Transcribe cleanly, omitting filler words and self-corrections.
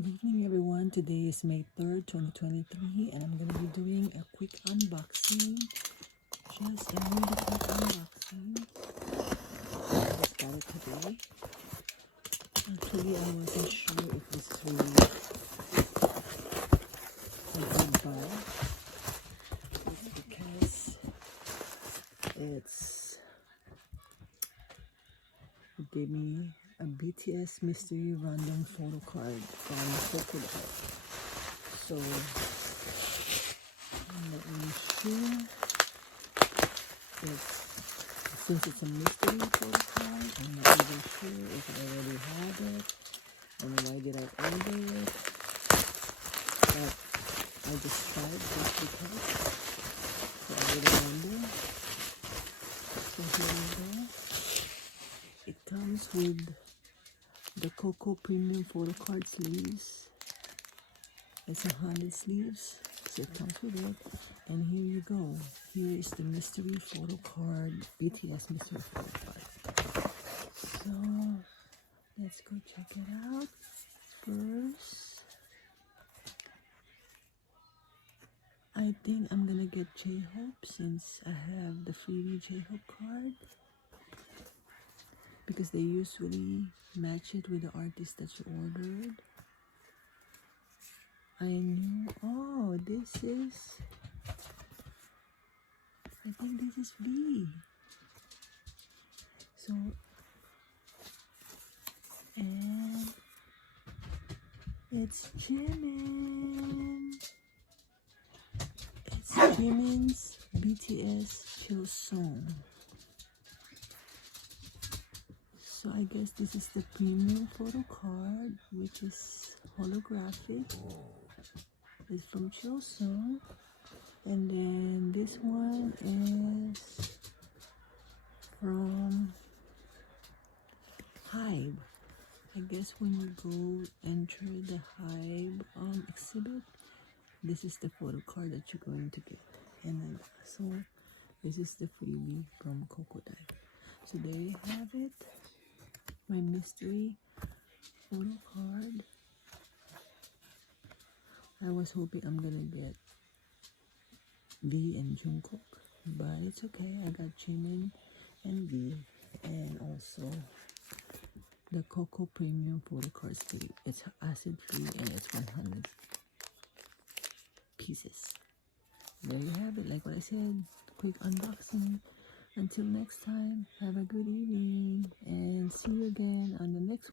Good evening everyone, today is May 3rd, 2023 and I'm going to be doing a quick unboxing, just a really quick unboxing. I just got it today. Actually I wasn't sure if this is really a good buy, because it gave me a BTS Mystery random photo card from Coco. So I'm not really sure since it's a mystery photo card, I'm not even sure if I already have it and why did I order it, but I just tried just because, so I really wonder. So here we go. It comes with the Coco Premium Photo Card sleeves. It's 100 sleeves, so it comes with it. And here you go. Here is the mystery photo card, BTS Mystery photo card. So let's go check it out. First, I think I'm gonna get J-Hope since I have the freebie J-Hope card, because they usually match it with the artist that you ordered. I knew, oh, this is, I think this is V. So, and it's JIMIN. It's JIMIN's BTS Chilsung. So I guess this is the premium photo card, which is holographic. It's from Chilsung. And then this one is from HYBE. I guess when you go enter the HYBE exhibit, this is the photo card that you're going to get. And then so this is the freebie from Coco. So there you have it, my mystery photo card. I was hoping I'm gonna get V and Jungkook, but it's okay. I got Jimin and V, and also the Coco Premium photo card sleeve. It's acid free and it's 100 pieces. There you have it. Like what I said, quick unboxing. Until next time, have a good evening and see you again on the next